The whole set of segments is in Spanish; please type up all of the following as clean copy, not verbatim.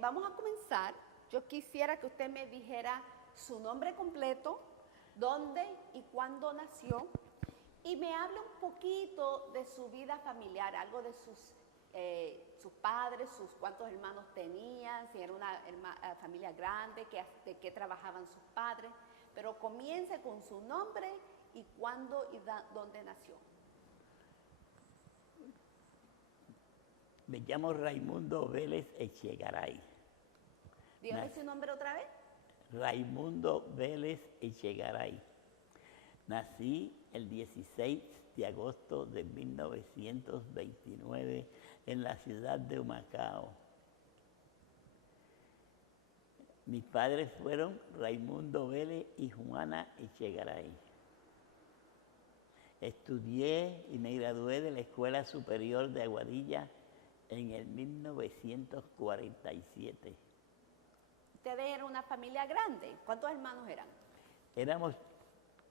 Vamos a comenzar. Yo quisiera que usted me dijera su nombre completo, dónde y cuándo nació, y me hable un poquito de su vida familiar, algo de sus padres, cuántos hermanos tenían, si era una familia grande, de qué trabajaban sus padres. Pero comience con su nombre y cuándo y dónde nació. Me llamo Raimundo Vélez Echegaray. Dígame su nombre otra vez. Raimundo Vélez Echegaray. Nací el 16 de agosto de 1929 en la ciudad de Humacao. Mis padres fueron Raimundo Vélez y Juana Echegaray. Estudié y me gradué de la Escuela Superior de Aguadilla en el 1947. Ustedes eran una familia grande. ¿Cuántos hermanos eran? Éramos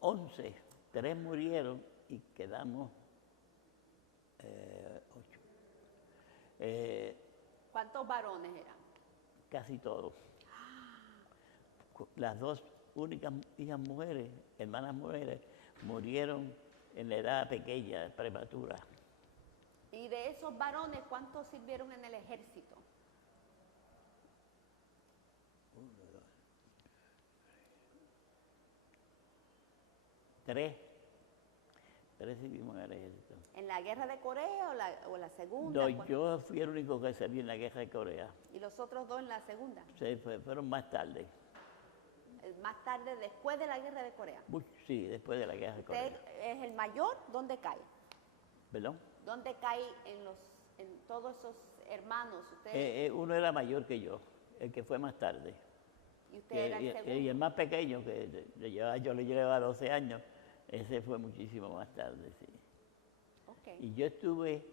11, 3 murieron y quedamos 8. ¿Cuántos varones eran? Casi todos. Las dos únicas hijas mujeres, hermanas mujeres, murieron en la edad pequeña, prematura. Y de esos varones, ¿cuántos sirvieron en el ejército? 3 servimos en el ejército. ¿En la guerra de Corea o la segunda? No, yo fui el único que serví en la guerra de Corea. ¿Y los otros dos en la segunda? Sí, fueron más tarde. Más tarde, después de la guerra de Corea. Sí, después de la guerra de Corea. ¿Usted es el mayor? ¿Dónde cae? ¿Perdón? ¿Dónde cae en todos esos hermanos? ¿Usted? Uno era mayor que yo, el que fue más tarde. ¿Y usted era el segundo? Y el más pequeño, que yo le llevaba 12 años, ese fue muchísimo más tarde, sí. Okay. Y yo estuve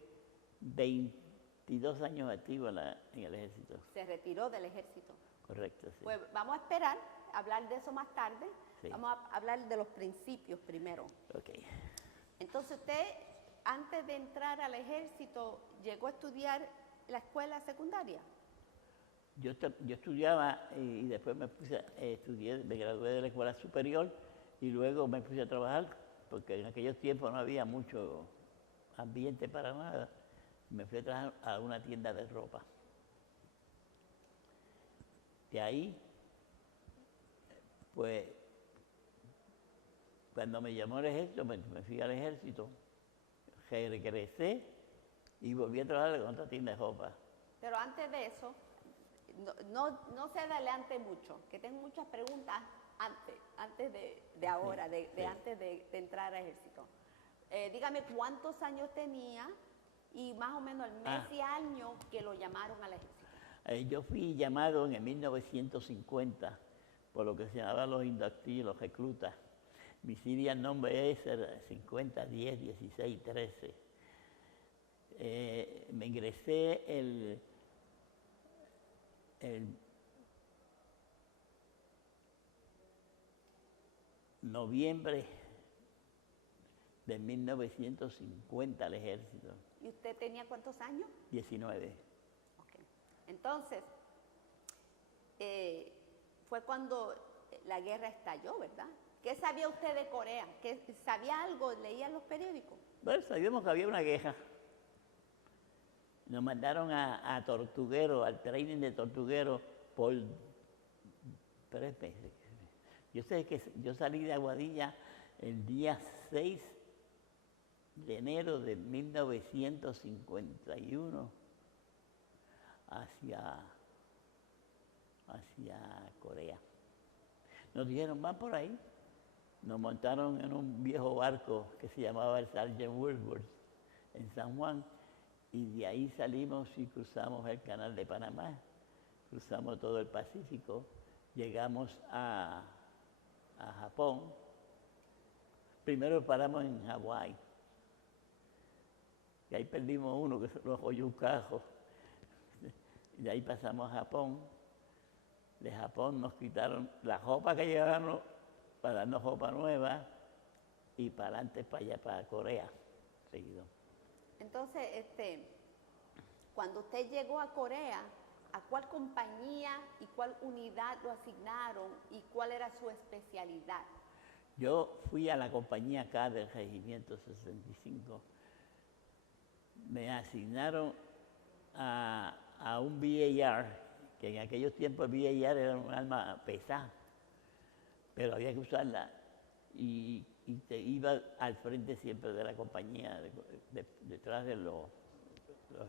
22 años activo en el ejército. Se retiró del ejército. Correcto, sí. Pues vamos a esperar a hablar de eso más tarde. Sí. Vamos a hablar de los principios primero. Ok. Entonces usted, antes de entrar al ejército, llegó a estudiar la escuela secundaria. Yo estudiaba y después estudié, me gradué de la escuela superior y luego me puse a trabajar porque en aquellos tiempos no había mucho ambiente para nada. Me fui a trabajar a una tienda de ropa. De ahí, pues, cuando me llamó el ejército, me fui al ejército, regresé y volví a trabajar en otra tienda de ropa. Pero antes de eso, no se adelante mucho, que tengo muchas preguntas antes de ahora, sí. Antes de entrar al ejército. Dígame cuántos años tenía y más o menos el mes y año que lo llamaron al ejército. Yo fui llamado en el 1950 por lo que se llamaban los inductees, los reclutas. Mi serial nombre es 50, 10, 16, 13. Me ingresé el noviembre de 1950 al ejército. ¿Y usted tenía cuántos años? 19. Okay. Entonces, fue cuando la guerra estalló, ¿verdad? ¿Qué sabía usted de Corea? ¿Sabía algo? ¿Leía en los periódicos? Bueno, sabíamos que había una guerra. Nos mandaron a Tortuguero, al training de Tortuguero por 3 meses. Yo sé que yo salí de Aguadilla el día 6 de enero de 1951 hacia Corea. Nos dijeron, van por ahí. Nos montaron en un viejo barco que se llamaba el Sargent Woodward en San Juan y de ahí salimos y cruzamos el canal de Panamá, cruzamos todo el Pacífico, llegamos a Japón. Primero paramos en Hawái y ahí perdimos uno que se lo arrolló un carro. Y de ahí pasamos a Japón. De Japón nos quitaron la ropa que llevábamos para darnos ropa nueva y para adelante, para allá, para Corea, seguido. Entonces, cuando usted llegó a Corea, ¿A cuál compañía y cuál unidad lo asignaron y cuál era su especialidad? Yo fui a la compañía acá del Regimiento 65. Me asignaron a un BAR, que en aquellos tiempos el BAR era un arma pesada, pero había que usarla. Y te iba al frente siempre de la compañía, detrás de los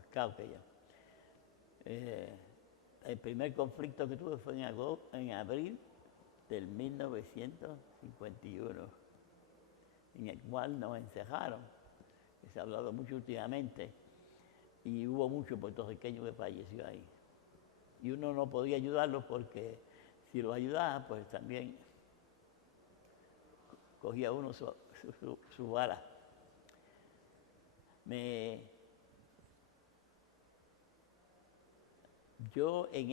scouts que ya. El primer conflicto que tuve fue en abril del 1951, en el cual nos encerraron, que se ha hablado mucho últimamente, y hubo muchos puertorriqueños que falleció ahí. Y uno no podía ayudarlos porque si los ayudaba, pues también cogía uno su bala. Yo en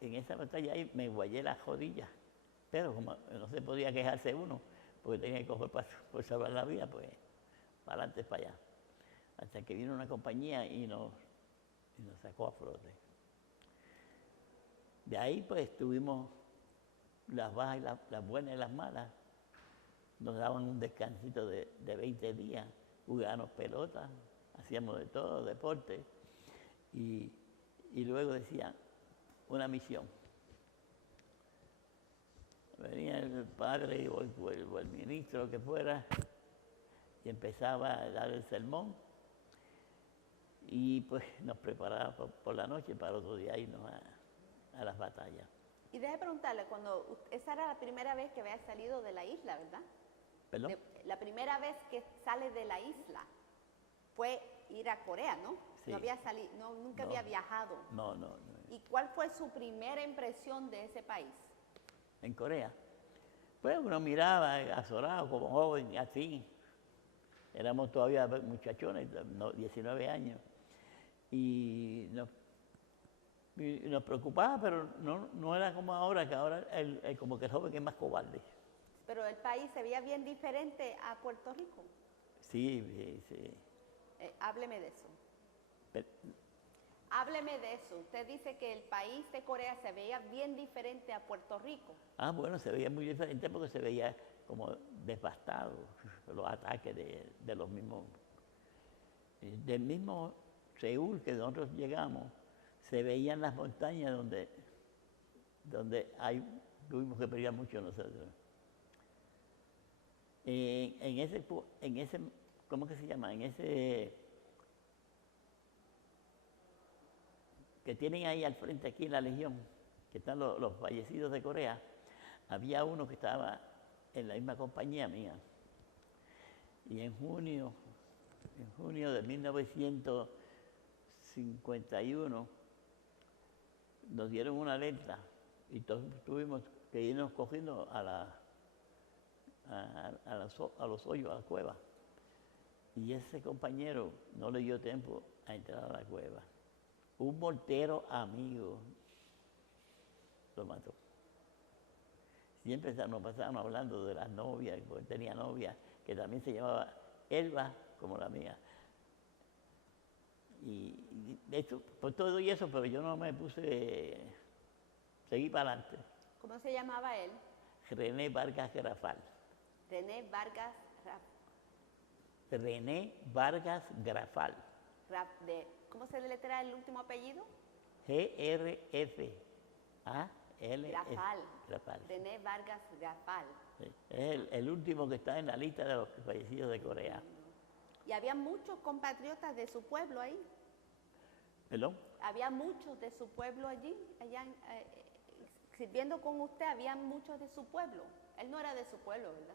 esa batalla ahí me guayé las rodillas, pero como no se podía quejarse uno, porque tenía que coger por salvar la vida, pues para adelante, para allá. Hasta que vino una compañía y nos sacó a flote. De ahí pues tuvimos las bajas, las buenas y las malas. Nos daban un descansito de 20 días, jugábamos pelota, hacíamos de todo, deporte, y luego decían, una misión. Venía el padre o el ministro, lo que fuera, y empezaba a dar el sermón, y pues nos preparaba por la noche para otro día irnos a las batallas. Y déjeme preguntarle, esa era la primera vez que había salido de la isla, ¿verdad? ¿Perdón? La primera vez que sale de la isla fue ir a Corea, ¿no? Sí. No había salido, nunca había viajado. No. ¿Y cuál fue su primera impresión de ese país? En Corea. Pues uno miraba azorado como joven, así. Éramos todavía muchachones, 19 años. Y nos preocupaba, pero no era como ahora, que ahora como que el joven es más cobarde. Pero el país se veía bien diferente a Puerto Rico. Sí. Hábleme de eso. Pero, Hábleme de eso. Usted dice que el país de Corea se veía bien diferente a Puerto Rico. bueno, se veía muy diferente porque se veía como devastado los ataques de los mismos. Del mismo Seúl que nosotros llegamos, se veían las montañas donde tuvimos que pelear mucho nosotros. En ese, ¿cómo que se llama? En ese que tienen ahí al frente aquí en la Legión, que están los fallecidos de Corea, había uno que estaba en la misma compañía mía. Y en junio de 1951 nos dieron una alerta y todos tuvimos que irnos cogiendo a los hoyos, a la cueva. Y ese compañero no le dio tiempo a entrar a la cueva. Un mortero amigo lo mató. Siempre nos pasábamos hablando de las novias, porque él tenía novia, que también se llamaba Elba, como la mía. Y esto, por todo y eso, pero yo no me puse, seguí para adelante. ¿Cómo se llamaba él? René Vargas Grafal. René Vargas René Vargas Grafal. ¿Cómo se deletrea el último apellido? G-R-F-A-L. Grafal. René Vargas Grafal. Sí, es el último que está en la lista de los fallecidos de Corea. ¿Y había muchos compatriotas de su pueblo ahí? ¿Perdón? ¿Había muchos de su pueblo allí? Sirviendo con usted, había muchos de su pueblo. Él no era de su pueblo, ¿verdad?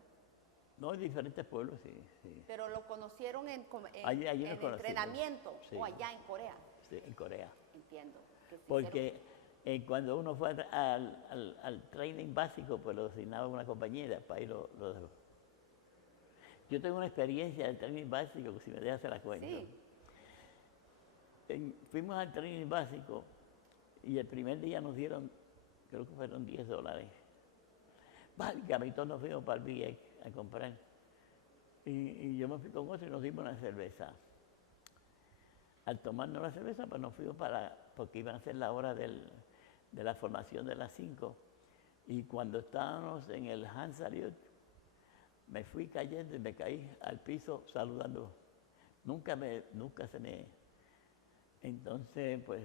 No, en diferentes pueblos, sí. Pero lo conocieron en allí entrenamiento, sí. O allá en Corea. Sí, en Corea. Entiendo. Porque cuando uno fue al training básico, pues lo asignaba una compañía y después lo dejó. Yo tengo una experiencia del training básico, que si me dejas se la cuento. Sí. Fuimos al training básico y el primer día nos dieron, creo que fueron $10. Válgame, y todos nos fuimos para el BX a comprar. Y yo me fui con otro y nos dimos una cerveza. Al tomarnos la cerveza, pues nos fuimos para porque iban a hacer la hora de la formación de las 5. Y cuando estábamos en el Han Salyut, me fui cayendo y me caí al piso saludando. Nunca se me... Entonces, pues,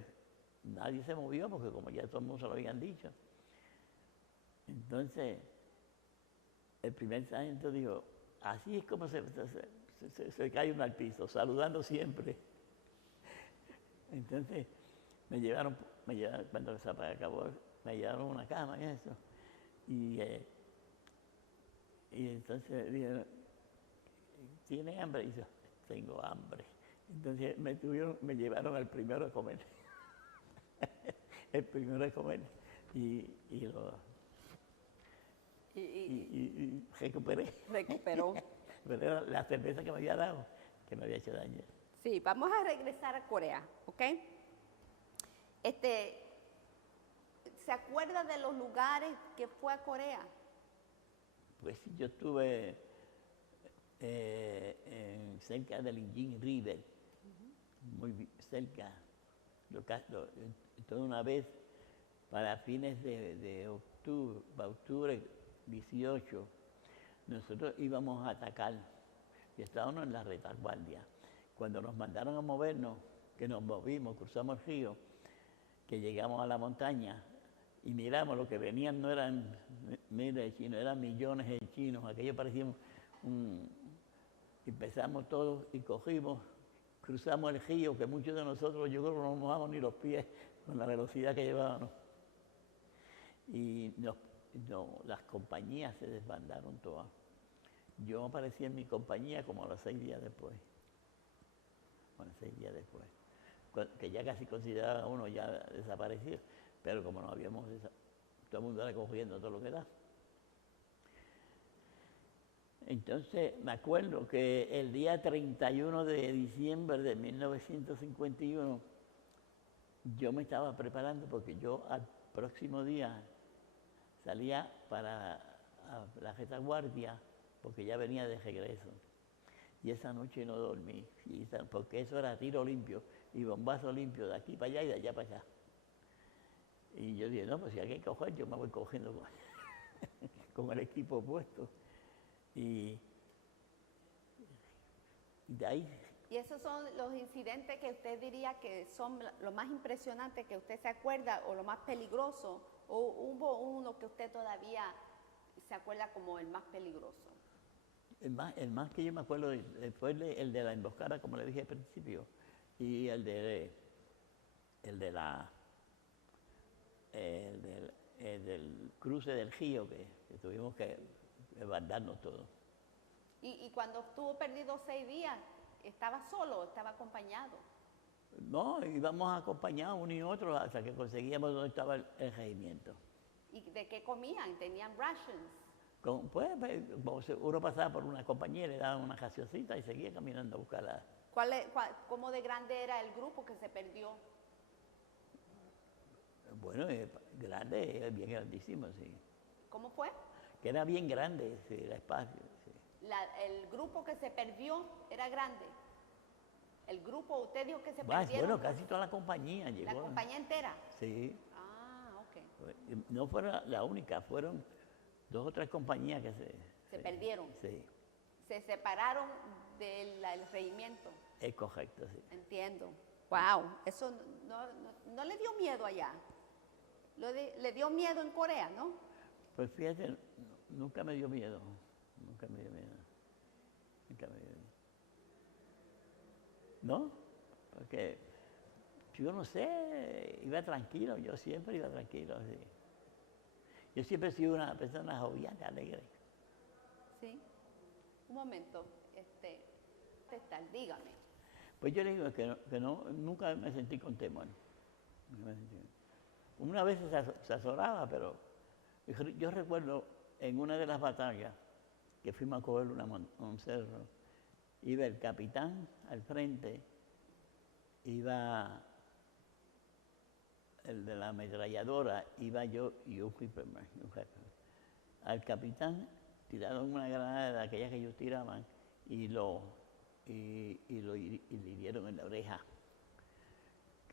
nadie se movió porque como ya todo el mundo se lo habían dicho. Entonces, el primer sargento dijo, así es como se cae uno al piso, saludando siempre. Entonces, cuando se acabó, me llevaron a una cama y eso. Y entonces dije, ¿tiene hambre? Y yo, tengo hambre. Entonces me llevaron al primero a comer. El primero a comer. Y recuperé. Recuperó. Pero era la cerveza que me había dado, que me había hecho daño. Sí, vamos a regresar a Corea, ¿ok? ¿Se acuerda de los lugares que fue a Corea? Pues yo estuve cerca del Injin River, muy cerca. Toda una vez, para fines de octubre 18, nosotros íbamos a atacar y estábamos en la retaguardia. Cuando nos mandaron a movernos, que nos movimos, cruzamos el río, que llegamos a la montaña y miramos, lo que venían no eran miles de chinos, eran millones de chinos. Aquello parecía empezamos todos y cogimos, cruzamos el río, que muchos de nosotros, yo creo que no nos mojamos ni los pies con la velocidad que llevábamos. Y las compañías se desbandaron todas. Yo aparecí en mi compañía como a los 6 días después. Bueno, 6 días después. Que ya casi consideraba uno ya desaparecido, pero como no habíamos todo el mundo era cogiendo todo lo que da. Entonces me acuerdo que el día 31 de diciembre de 1951 yo me estaba preparando porque yo al próximo día salía para la retaguardia porque ya venía de regreso. Y esa noche no dormí, porque eso era tiro limpio y bombazo limpio de aquí para allá y de allá para allá. Y yo dije, no, pues si hay que coger, yo me voy cogiendo con el equipo puesto. Y de ahí. ¿Y esos son los incidentes que usted diría que son lo más impresionantes que usted se acuerda o lo más peligroso? ¿O hubo uno que usted todavía se acuerda como el más peligroso? El más que yo me acuerdo fue el de la emboscada, como le dije al principio, y el del cruce del río, que tuvimos que bandarnos todo. ¿Y cuando estuvo perdido 6 días, estaba solo o estaba acompañado? No, íbamos acompañados uno y otro hasta que conseguíamos donde estaba el regimiento. ¿Y de qué comían? ¿Tenían rations? Uno pasaba por una compañía, le daban una gaseosita y seguía caminando a buscarla. ¿Cómo de grande era el grupo que se perdió? Bueno, grande, bien grandísimo, sí. ¿Cómo fue? Que era bien grande, sí, el espacio. Sí. El grupo que se perdió era grande. El grupo, usted dijo que se perdieron. Bueno, casi toda la compañía llegó. ¿La compañía entera? Sí. Ah, ok. No fue la única, fueron 2 o 3 compañías que se perdieron. Sí. Se separaron del regimiento. Es correcto, sí. Entiendo. Wow, eso no le dio miedo allá. Le dio miedo en Corea, ¿no? Pues fíjate, nunca me dio miedo. Nunca me dio miedo. Nunca me dio miedo. ¿No? Porque yo no sé, iba tranquilo, yo siempre iba tranquilo, sí. Yo siempre he sido una persona jovial, alegre. Sí. Un momento, dígame. Pues yo le digo que nunca me sentí con temor. Una vez se azoraba, pero yo recuerdo en una de las batallas que fuimos a coger un cerro, iba el capitán al frente, iba el de la ametralladora, iba yo y un jefe. Al capitán tiraron una granada de aquellas que ellos tiraban y le hirieron en la oreja.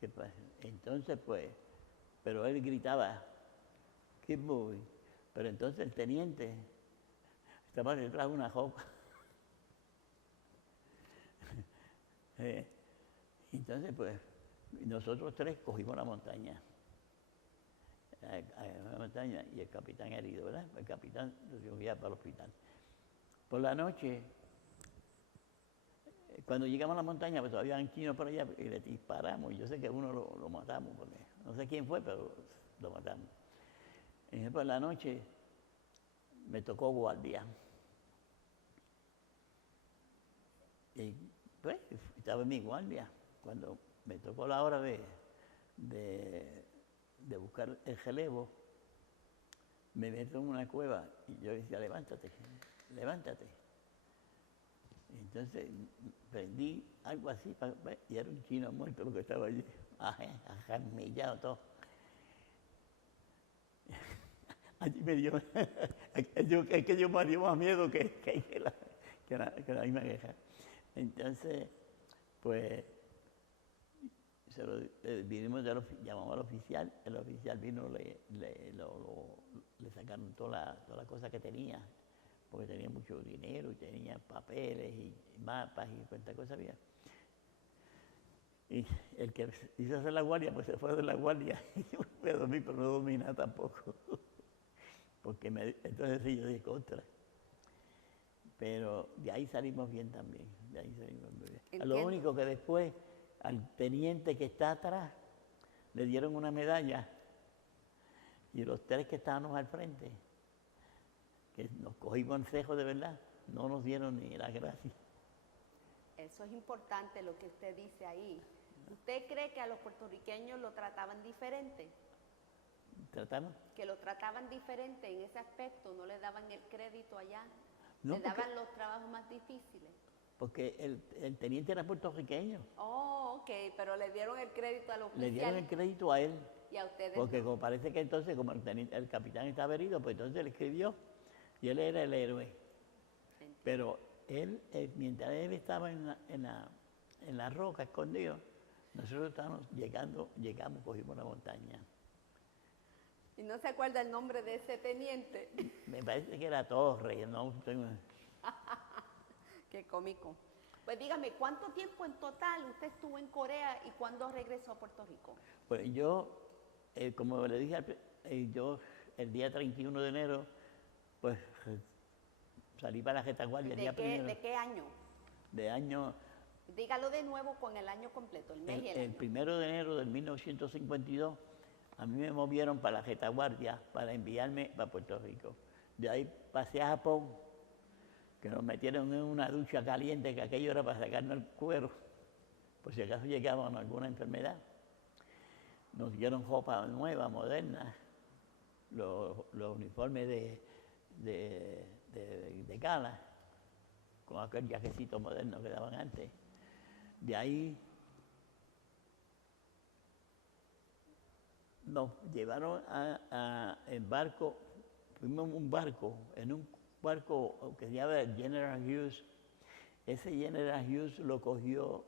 ¿Qué pasa? Entonces, pues, pero él gritaba, keep moving. Pero entonces el teniente estaba detrás de una jopa. Entonces, pues, nosotros tres cogimos la montaña. A la montaña y el capitán herido, ¿verdad? El capitán nos llevaba para el hospital. Por la noche, cuando llegamos a la montaña, pues todavía había un chino por allá y le disparamos. Y yo sé que uno lo matamos, porque no sé quién fue, pero lo matamos. Y por la noche me tocó guardia. Y pues estaba en mi guardia. Cuando me tocó la hora de buscar el relevo, me meto en una cueva y yo decía, levántate, levántate. Entonces prendí algo así y era un chino muerto lo que estaba allí, ajarmillado todo. Allí me dio, es que yo me dio más miedo que la misma queja. Entonces, pues, llamamos al oficial, el oficial vino, le sacaron toda la cosa que tenía, porque tenía mucho dinero y tenía papeles y mapas y cuántas cosas había. Y el que hizo hacer la guardia, pues se fue de la guardia y yo me fui a dormir, pero no dormí nada tampoco. Porque entonces sí, yo dije contra. Pero de ahí salimos bien también, de ahí salimos muy bien. Entiendo. Lo único que después al teniente que está atrás le dieron una medalla y los tres que estábamos al frente, que nos cogimos en cejo de verdad, no nos dieron ni las gracias. Eso es importante lo que usted dice ahí. ¿Usted cree que a los puertorriqueños lo trataban diferente? ¿Tratamos? Que lo trataban diferente en ese aspecto, no le daban el crédito allá, No, le daban los trabajos más difíciles. Porque el teniente era puertorriqueño. Oh, ok, pero le dieron el crédito al oficial. Le dieron el crédito a él. Y a ustedes Porque no. como parece que entonces, como el capitán estaba herido, pues entonces él escribió y él era el héroe. Entiendo. Pero él, mientras él estaba en la roca escondido, nosotros llegamos, cogimos la montaña. ¿Y no se acuerda el nombre de ese teniente? Me parece que era Torres, ¿no? Qué cómico. Pues dígame, ¿cuánto tiempo en total usted estuvo en Corea y cuándo regresó a Puerto Rico? Pues yo, como le dije, yo el día 31 de enero, pues salí para la retaguardia el día primero. ¿De qué año? De año, Dígalo de nuevo con el año completo, el mes y el año. 1 de enero de 1952, a mí me movieron para la retaguardia para enviarme para Puerto Rico. De ahí pasé a Japón, que nos metieron en una ducha caliente, que aquello era para sacarnos el cuero, por si acaso llegábamos a alguna enfermedad. Nos dieron ropa nueva, moderna, los uniformes de gala, con aquel viajecito moderno que daban antes. De ahí nos llevaron en barco, fuimos en un barco que se llama General Hughes. Ese General Hughes lo cogió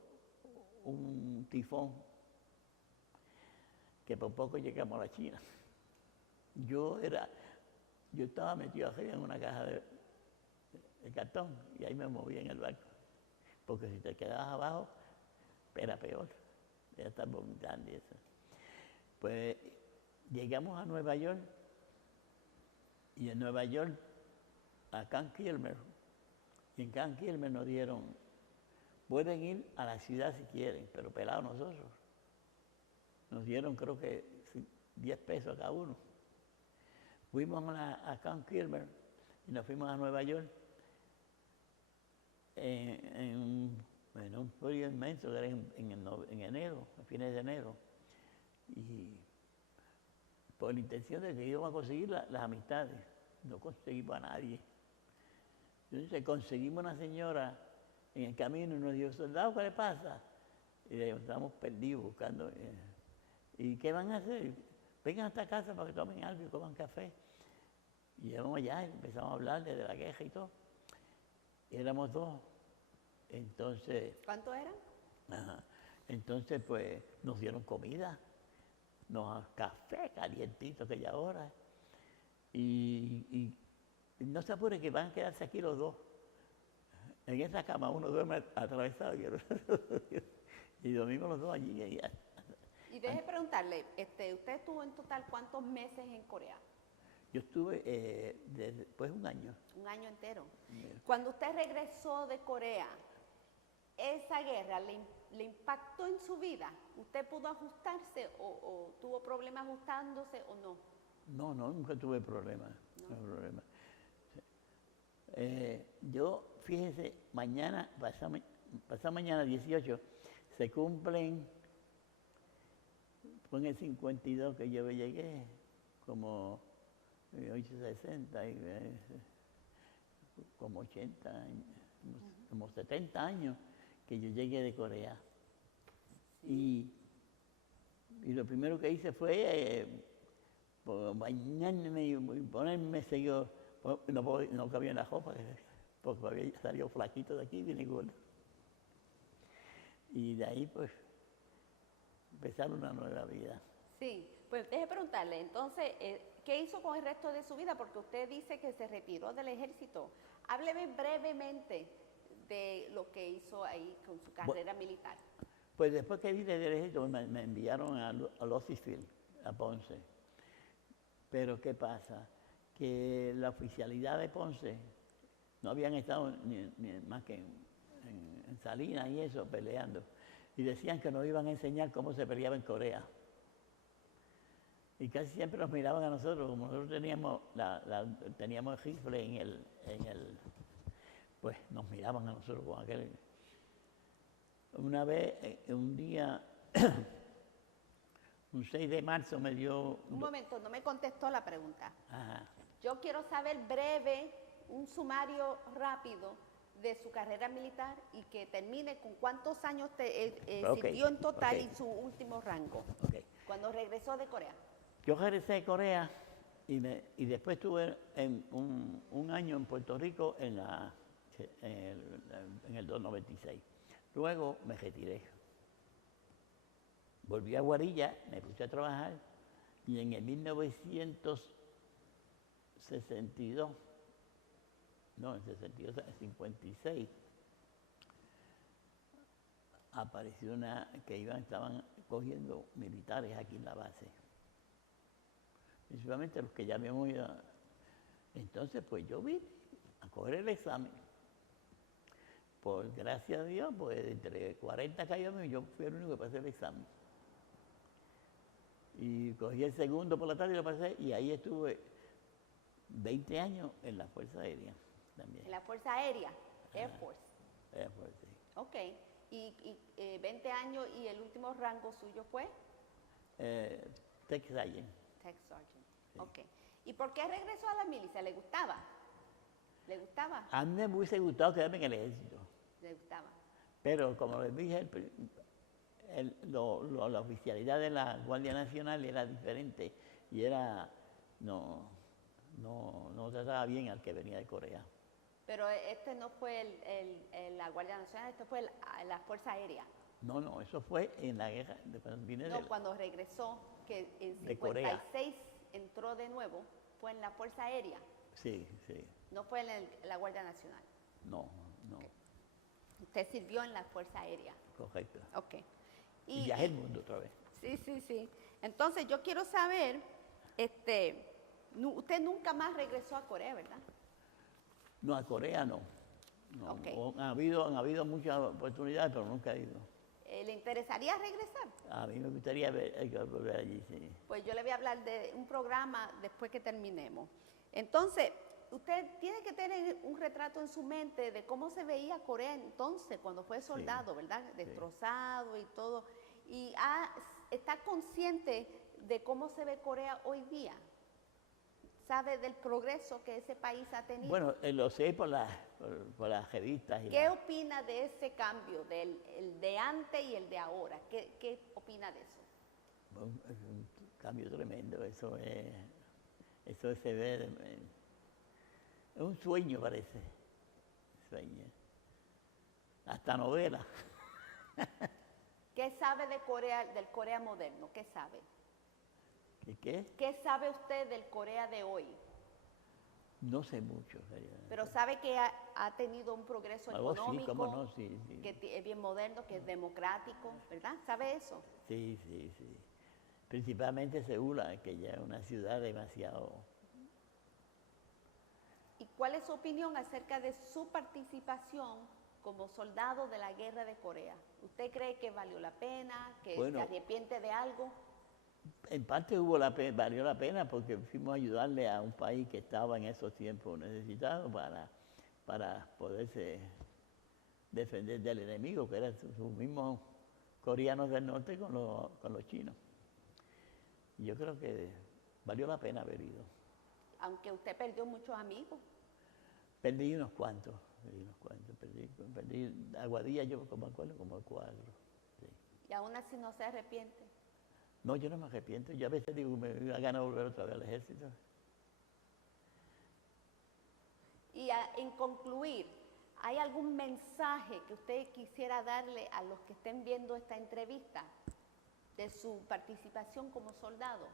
un tifón, que por poco llegamos a la China. Yo estaba metido arriba en una caja de cartón y ahí me moví en el barco. Porque si te quedabas abajo, era peor. Ya estás vomitando y eso. Pues llegamos a Nueva York y en Nueva York a Camp Kilmer. Y en Camp Kilmer nos dieron, pueden ir a la ciudad si quieren, pero pelados nosotros. Nos dieron creo que 10 pesos a cada uno. Fuimos a Camp Kilmer y nos fuimos a Nueva York en un frío inmenso que era en enero, a fines de enero. Y por la intención de que íbamos a conseguir las amistades, no conseguimos a nadie. Entonces conseguimos una señora en el camino y nos dijo, soldado, ¿qué le pasa? Y le dijimos, estamos perdidos buscando. ¿Y qué van a hacer? Vengan a esta casa para que tomen algo y coman café. Y llegamos allá y empezamos a hablarle de la queja y todo. Y éramos dos. Entonces... ¿Cuántos eran? Ajá. Entonces, pues, nos dieron comida, café calientito que ya ahora. Y no se apure que van a quedarse aquí los dos. En esa cama uno duerme atravesado y dormimos los dos allí. Y deje preguntarle, ¿usted estuvo en total cuántos meses en Corea? Yo estuve después un año. Un año entero. Cuando usted regresó de Corea, ¿esa guerra le impactó en su vida? ¿Usted pudo ajustarse o tuvo problemas ajustándose o no? No, nunca tuve problemas. No. Problema. Yo, fíjese, pasado mañana 18, se cumplen, fue en el 52 que yo llegué, como 860, como 80 años, como 70 años que yo llegué de Corea. Sí. Y lo primero que hice fue bañarme y ponerme seguido. No cabía en la ropa, porque había salido flaquito de aquí y vine gordo. Y de ahí, pues, empezar una nueva vida. Sí, pues deje preguntarle, entonces, ¿qué hizo con el resto de su vida? Porque usted dice que se retiró del ejército. Hábleme brevemente de lo que hizo ahí con su carrera militar. Pues después que vine del ejército me enviaron a Lossifield, a Ponce. Pero ¿qué pasa? Que la oficialidad de Ponce no habían estado ni más que en Salinas y eso, peleando. Y decían que nos iban a enseñar cómo se peleaba en Corea. Y casi siempre nos miraban a nosotros, como nosotros teníamos el rifle en el, pues nos miraban a nosotros con aquel. Una vez, un día, un 6 de marzo me dio... Un momento, no me contestó la pregunta. Ajá. Yo quiero saber breve, un sumario rápido de su carrera militar y que termine con cuántos años sirvió en total y su último rango, cuando regresó de Corea. Yo regresé de Corea y después estuve un año en Puerto Rico en el 296. Luego me retiré. Volví a Guarilla, me puse a trabajar y en el 1962, no, en 62, 56, apareció estaban cogiendo militares aquí en la base. Principalmente los que ya habíamos ido. Entonces, pues yo vine a coger el examen. Por gracias a Dios, pues entre 40 cayó y yo fui el único que pasé el examen. Y cogí el segundo por la tarde y lo pasé, y ahí estuve 20 años en la Fuerza Aérea también. En la Fuerza Aérea, Air Force. Air Force, sí. Ok. ¿Y 20 años y el último rango suyo fue? Tech Sergeant. Tech Sergeant. Sí. Ok. ¿Y por qué regresó a la milicia? ¿Le gustaba? ¿Le gustaba? A mí me hubiese gustado quedarme en el ejército. ¿Le gustaba? Pero como les dije, la oficialidad de la Guardia Nacional era diferente y no trataba bien al que venía de Corea. Pero este no fue la Guardia Nacional, este fue la Fuerza Aérea. No, eso fue en la guerra. Cuando regresó, que en 56 entró de nuevo, fue en la Fuerza Aérea. Sí. No fue en la Guardia Nacional. No. Okay. Usted sirvió en la Fuerza Aérea. Correcto. Ok. Y viajé el mundo otra vez. Sí. Entonces, yo quiero saber, usted nunca más regresó a Corea, ¿verdad? No, a Corea no. Okay. Han habido muchas oportunidades, pero nunca he ido. ¿Le interesaría regresar? A mí me gustaría volver allí, sí. Pues yo le voy a hablar de un programa después que terminemos. Entonces, usted tiene que tener un retrato en su mente de cómo se veía Corea entonces, cuando fue soldado, sí, ¿verdad? Destrozado y todo. Y está consciente de cómo se ve Corea hoy día. ¿Sabe del progreso que ese país ha tenido? Bueno, lo sé por las revistas. ¿Qué opina de ese cambio, el de antes y el de ahora? ¿Qué opina de eso? Bueno, es un cambio tremendo, eso se ve, es un sueño parece, sueño, hasta novela. ¿Qué sabe de Corea, del Corea moderno? ¿Qué sabe? ¿Qué? ¿Qué sabe usted del Corea de hoy? No sé mucho. Pero sabe que ha tenido un progreso Oh, sí, económico, cómo no, sí, sí. que es bien moderno, que es democrático, ¿verdad? ¿Sabe eso? Sí, sí, sí. Principalmente Seúl, que ya es una ciudad demasiado... ¿Y cuál es su opinión acerca de su participación como soldado de la guerra de Corea? ¿Usted cree que valió la pena, que se Bueno, arrepiente de algo? en parte valió la pena porque fuimos a ayudarle a un país que estaba en esos tiempos necesitado para poderse defender del enemigo, que eran sus mismos coreanos del norte con los chinos. Y yo creo que valió la pena haber ido. Aunque usted perdió muchos amigos. Perdí unos cuantos. Perdí Aguadilla, yo me acuerdo como 4. Sí. Y aún así no se arrepiente. No, yo no me arrepiento. Yo a veces digo, me da ganas de volver otra vez al ejército. Y en concluir, ¿hay algún mensaje que usted quisiera darle a los que estén viendo esta entrevista de su participación como soldado?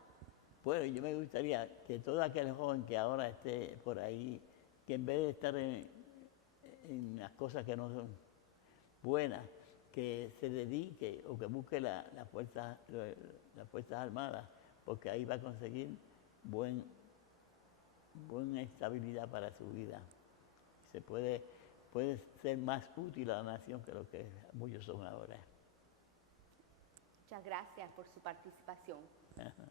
Bueno, yo me gustaría que todo aquel joven que ahora esté por ahí, que en vez de estar en las cosas que no son buenas, que se dedique o que busque las fuerzas armadas, porque ahí va a conseguir buena estabilidad para su vida. Puede ser más útil a la nación que lo que muchos son ahora. Muchas gracias por su participación. Ajá.